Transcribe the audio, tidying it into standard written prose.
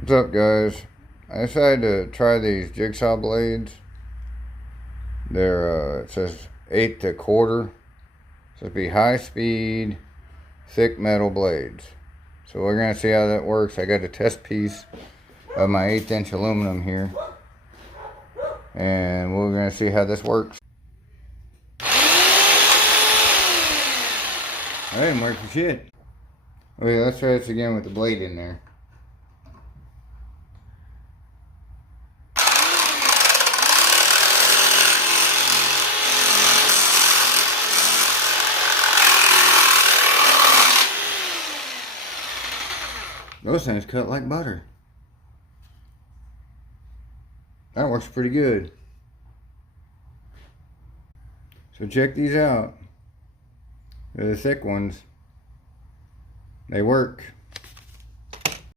What's up, guys? I decided to try these jigsaw blades. They're it says 8 1/4. So it'd be high speed, thick metal blades. So we're gonna see how that works. I got a test piece of my 1/8" aluminum here, and we're gonna see how this works. That didn't work for shit. Okay, let's try this again with the blade in there. Those things cut like butter. That works pretty good. So check these out. They're the thick ones. They work.